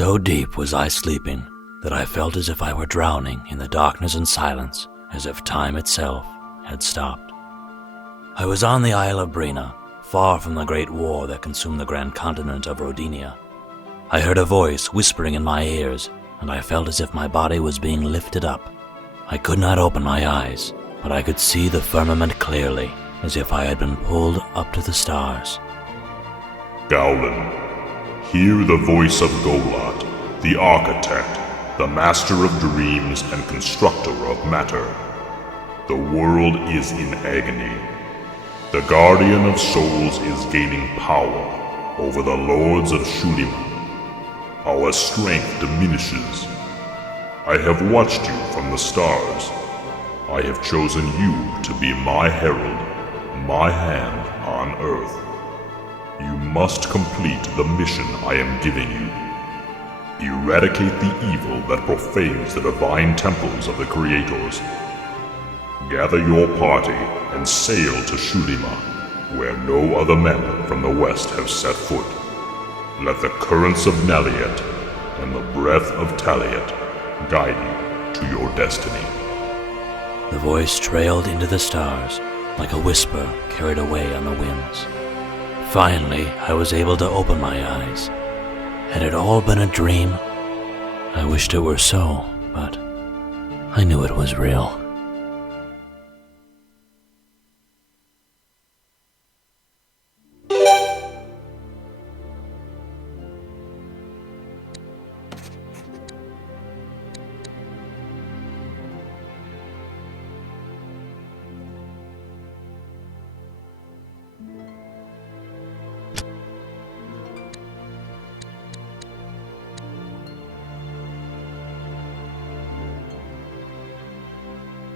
So deep was I sleeping that I felt as if I were drowning in the darkness and silence, as if time itself had stopped. I was on the Isle of Brina, far from the great war that consumed the grand continent of Rodinia. I heard a voice whispering in my ears, and I felt as if my body was being lifted up. I could not open my eyes, but I could see the firmament clearly, as if I had been pulled up to the stars. Gowlin, hear the voice of Golat, the architect, the master of dreams and constructor of matter. The world is in agony. The guardian of souls is gaining power over the lords of Xulima. Our strength diminishes. I have watched you from the stars. I have chosen you to be my herald, my hand on earth. You must complete the mission I am giving you. Eradicate the evil that profanes the divine temples of the Creators. Gather your party and sail to Xulima, where no other men from the west have set foot. Let the currents of Naliet and the breath of Taliet guide you to your destiny. The voice trailed into the stars, like a whisper carried away on the winds. Finally, I was able to open my eyes. Had it all been a dream? I wished it were so, but I knew it was real.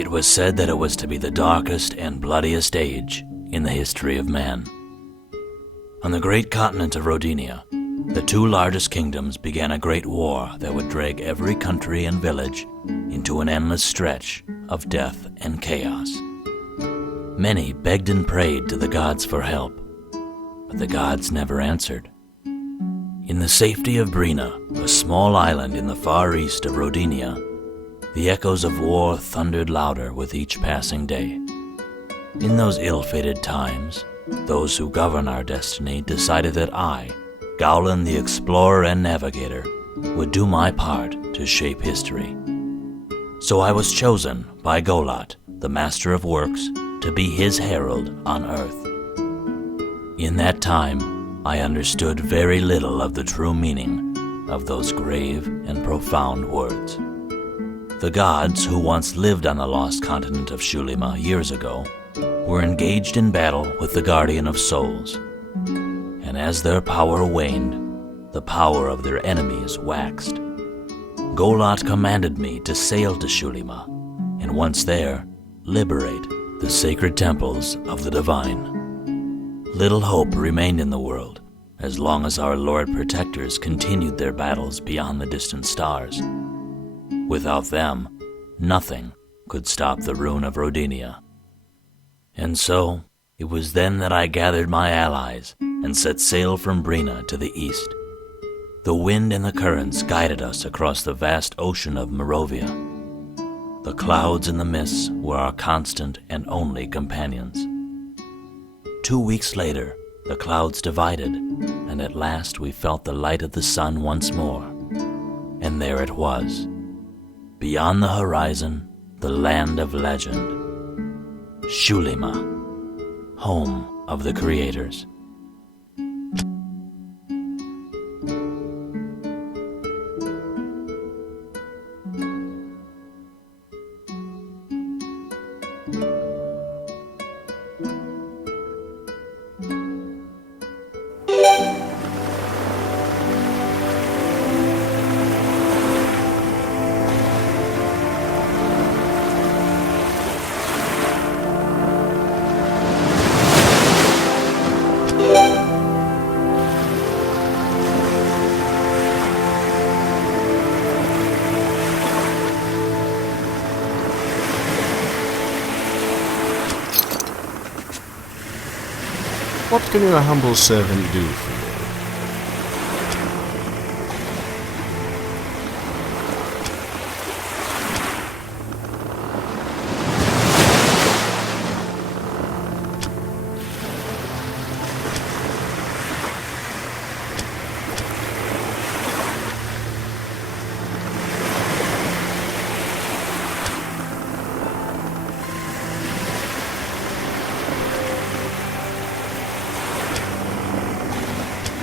It was said that it was to be the darkest and bloodiest age in the history of man. On the great continent of Rodinia, the two largest kingdoms began a great war that would drag every country and village into an endless stretch of death and chaos. Many begged and prayed to the gods for help, but the gods never answered. In the safety of Brina, a small island in the far east of Rodinia, the echoes of war thundered louder with each passing day. In those ill-fated times, those who govern our destiny decided that I, Gowlin the explorer and navigator, would do my part to shape history. So I was chosen by Golat, the master of works, to be his herald on earth. In that time, I understood very little of the true meaning of those grave and profound words. The gods who once lived on the lost continent of Xulima years ago were engaged in battle with the Guardian of Souls, and as their power waned, the power of their enemies waxed. Golat commanded me to sail to Xulima, and once there, liberate the sacred temples of the divine. Little hope remained in the world as long as our Lord Protectors continued their battles beyond the distant stars. Without them, nothing could stop the ruin of Rodinia. And so, it was then that I gathered my allies and set sail from Brina to the east. The wind and the currents guided us across the vast ocean of Morovia. The clouds and the mists were our constant and only companions. 2 weeks later, the clouds divided, and at last we felt the light of the sun once more. And there it was. Beyond the horizon, the land of legend. Xulima, home of the creators. What can your humble servant do for you?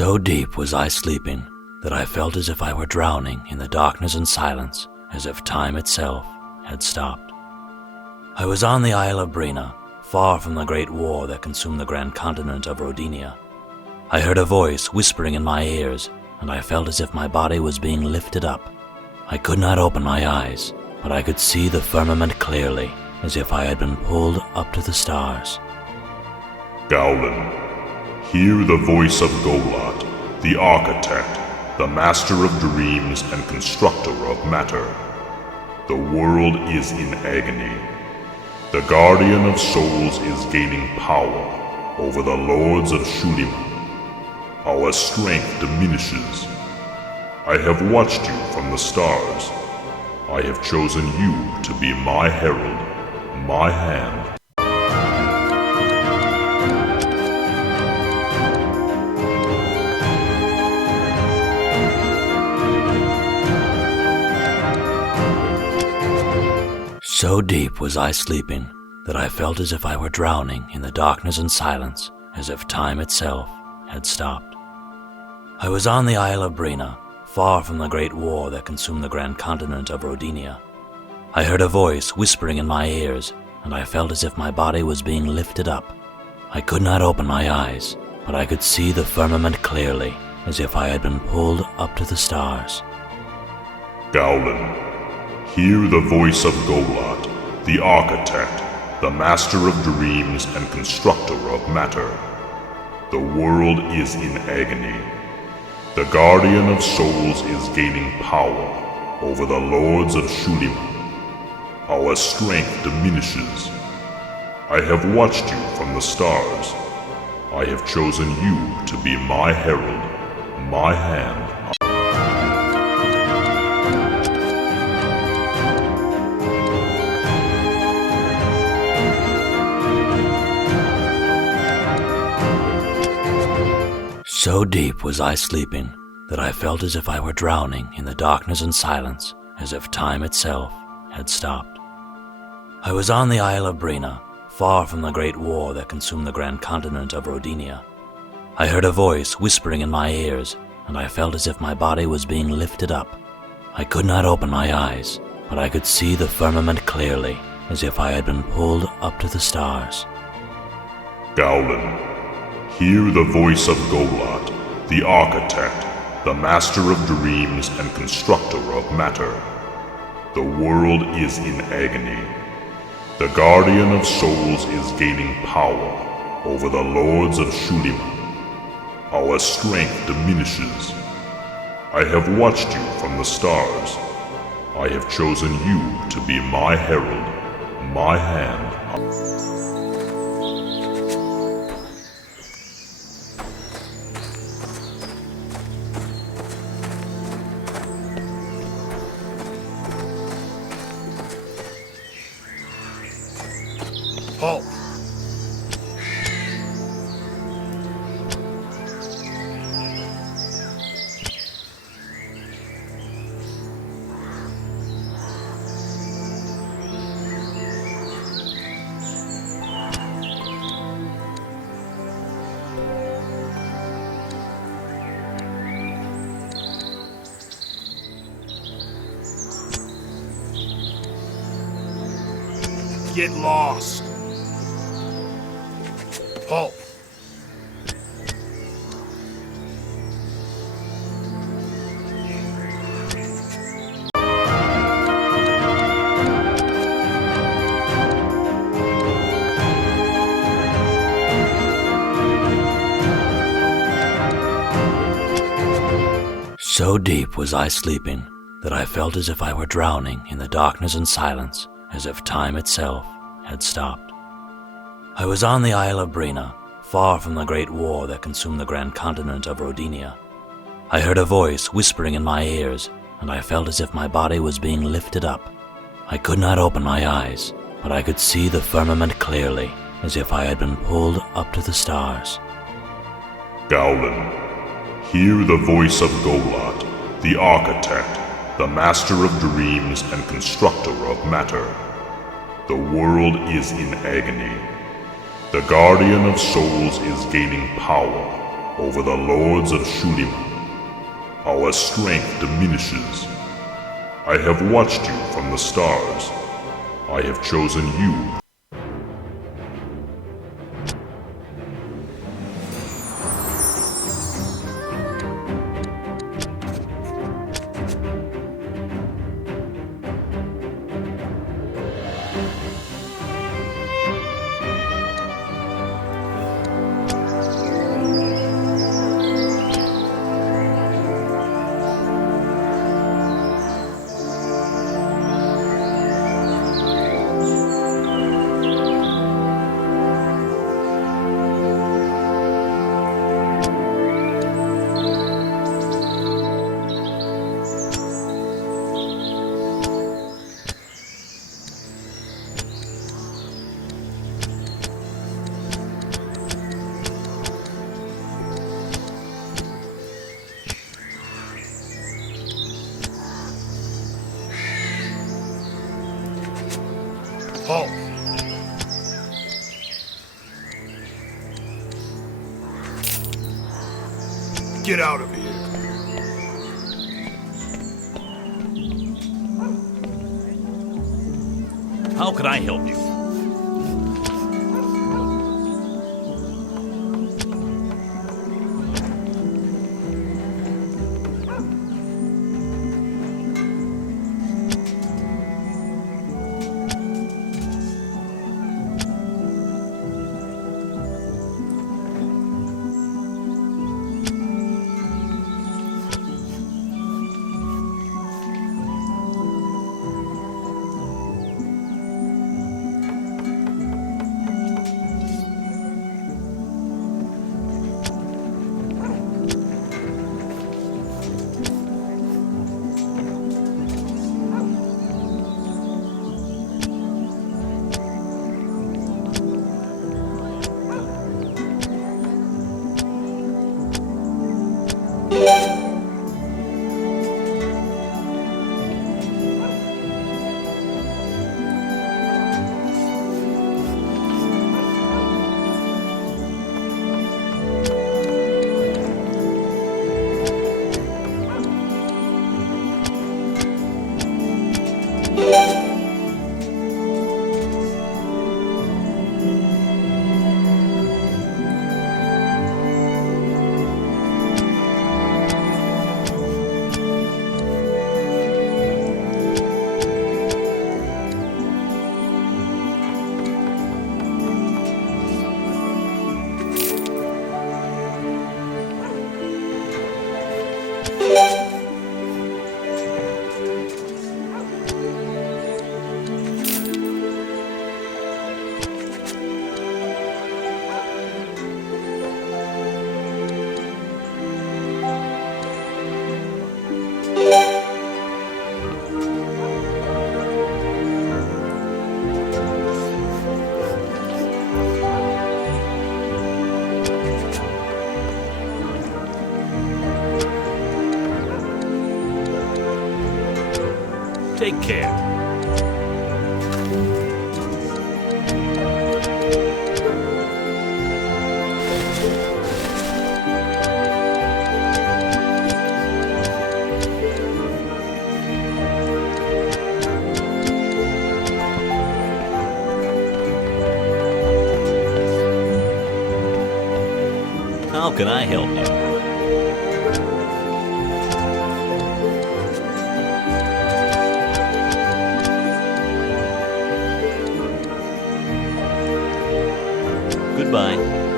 So deep was I sleeping that I felt as if I were drowning in the darkness and silence, as if time itself had stopped. I was on the Isle of Brina, far from the great war that consumed the grand continent of Rodinia. I heard a voice whispering in my ears, and I felt as if my body was being lifted up. I could not open my eyes, but I could see the firmament clearly, as if I had been pulled up to the stars. Gowlin, hear the voice of Golat, the architect, the master of dreams and constructor of matter. The world is in agony. The guardian of souls is gaining power over the lords of Xulima. Our strength diminishes. I have watched you from the stars. I have chosen you to be my herald, my hand. So deep was I sleeping that I felt as if I were drowning in the darkness and silence, as if time itself had stopped. I was on the Isle of Brina, far from the great war that consumed the grand continent of Rodinia. I heard a voice whispering in my ears, and I felt as if my body was being lifted up. I could not open my eyes, but I could see the firmament clearly, as if I had been pulled up to the stars. Gowlin, hear the voice of Golat, the architect, the master of dreams and constructor of matter. The world is in agony. The guardian of souls is gaining power over the lords of Xulima. Our strength diminishes. I have watched you from the stars. I have chosen you to be my herald, my hand. So deep was I sleeping that I felt as if I were drowning in the darkness and silence, as if time itself had stopped. I was on the Isle of Brina, far from the great war that consumed the grand continent of Rodinia. I heard a voice whispering in my ears, and I felt as if my body was being lifted up. I could not open my eyes, but I could see the firmament clearly, as if I had been pulled up to the stars. Gowlin, hear the voice of Golat, the architect, the master of dreams and constructor of matter. The world is in agony. The guardian of souls is gaining power over the lords of Xulima. Our strength diminishes. I have watched you from the stars. I have chosen you to be my herald, my hand. Halt! Get lost! Halt! So deep was I sleeping that I felt as if I were drowning in the darkness and silence, as if time itself had stopped. I was on the Isle of Brina, far from the great war that consumed the grand continent of Rodinia. I heard a voice whispering in my ears, and I felt as if my body was being lifted up. I could not open my eyes, but I could see the firmament clearly, as if I had been pulled up to the stars. Gowlin, hear the voice of Golat, the architect, the master of dreams and constructor of matter. The world is in agony. The guardian of souls is gaining power over the lords of Xulima. Our strength diminishes. I have watched you from the stars. I have chosen you. Halt! Get out of here. How can I help you? Take care. How can I help you? Goodbye.